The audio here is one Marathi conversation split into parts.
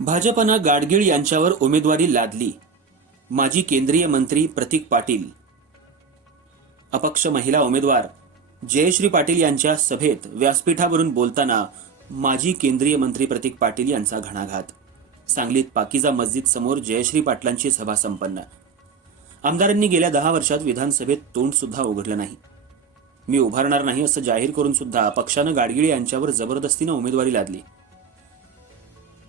भाजपनं गाडगीळ यांच्यावर उमेदवारी लादली. माजी केंद्रीय मंत्री प्रतीक पाटील. अपक्ष महिला उमेदवार जयश्री पाटील यांच्या सभेत व्यासपीठावरून बोलताना माजी केंद्रीय मंत्री प्रतीक पाटील यांचा घणाघात. सांगलीत पाकिजा मस्जिद समोर जयश्री पाटलांची सभा संपन्न. आमदारांनी गेल्या दहा वर्षात विधानसभेत तोंड सुद्धा उघडलं नाही. मी उभारणार नाही असं जाहीर करून सुद्धा पक्षानं गाडगिळे यांच्यावर जबरदस्तीनं उमेदवारी लादली.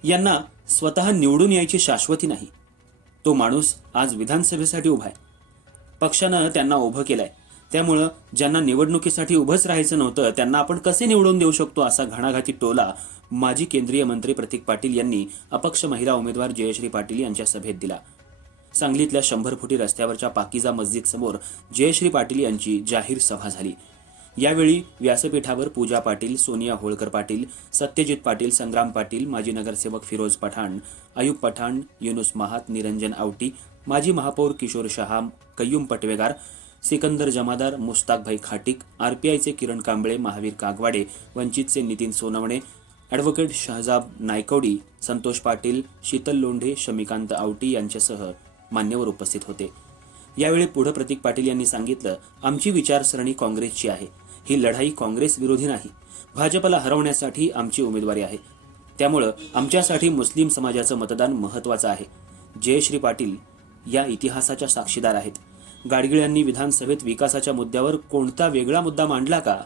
यांना स्वतः निवडून यायची शाश्वती नाही. तो माणूस आज विधानसभेसाठी उभा आहे. पक्षानं त्यांना उभं केलंय. त्यामुळं ज्यांना निवडणुकीसाठी उभंच राहायचं नव्हतं त्यांना आपण कसे निवडून देऊ शकतो असा घणाघाती टोला माजी केंद्रीय मंत्री प्रतीक पाटील यांनी अपक्ष महिला उमेदवार जयश्री पाटील यांच्या सभेत दिला. सांगलीतल्या शंभर फुटी रस्त्यावरच्या पाकिजा मस्जिद समोर जयश्री पाटील यांची जाहीर सभा झाली. यावेळी व्यासपीठावर पूजा पाटील सोनिया होळकर पाटील सत्यजित पाटील संग्राम पाटील माजी नगरसेवक फिरोज पठाण अयूब पठाण युनुस महात निरंजन आवटी माजी महापौर किशोर शहा कय्यूम पटवेगार सिकंदर जमादार मुस्ताकभाई खाटीक आरपीआयचे किरण कांबळे महावीर कागवाडे वंचितचे नितीन सोनवणे ॲडव्होकेट शहजाब नायकवडी संतोष पाटील शीतल लोंढे शमिकांत आवटी यांच्यासह मान्यवर उपस्थित होते. यावेळी पुढे प्रतीक पाटील यांनी सांगितलं आमची विचारसरणी काँग्रेसची आहे. ही लढाई काँग्रेस विरोधी नाही. भाजपला हरवण्यासाठी आमची उमेदवारी आहे. त्यामुळं आमच्यासाठी मुस्लिम समाजाचं मतदान महत्वाचं आहे. जयश्री पाटील या इतिहासाच्या साक्षीदार आहेत. गाडगिळ यांनी विधानसभेत विकासाच्या मुद्द्यावर कोणता वेगळा मुद्दा मांडला का?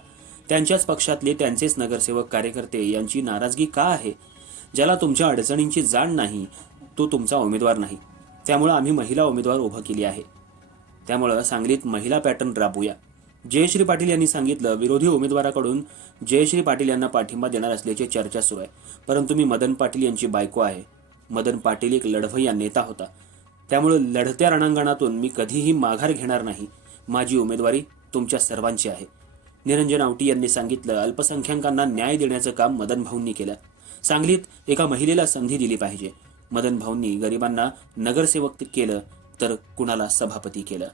त्यांच्याच पक्षातले त्यांचेच नगरसेवक कार्यकर्ते यांची नाराजगी का आहे? ज्याला तुमच्या अडचणींची जाण नाही तो तुमचा उमेदवार नाही. त्यामुळं आम्ही महिला उमेदवार उभं केली आहे. त्यामुळं सांगलीत महिला पॅटर्न राबवूया जयश्री पाटील यांनी सांगितलं विरोधी उमेदवाराकडून जयश्री पाटील यांना पाठिंबा देणार असल्याची चर्चा सुरू आहे. परंतु मी मदन पाटील यांची बायको आहे. मदन पाटील एक लढवय्या नेता होता. त्यामुळं लढत्या रणांगणातून मी कधीही माघार घेणार नाही. माझी उमेदवारी तुमच्या सर्वांची आहे. निरंजन आवटी यांनी सांगितलं अल्पसंख्याकांना न्याय देण्याचं काम मदन भाऊंनी केलं. सांगलीत एका महिलेला संधी दिली पाहिजे. मदन भाऊंनी गरिबांना नगरसेवक केलं तर कुणाला सभापती केलं?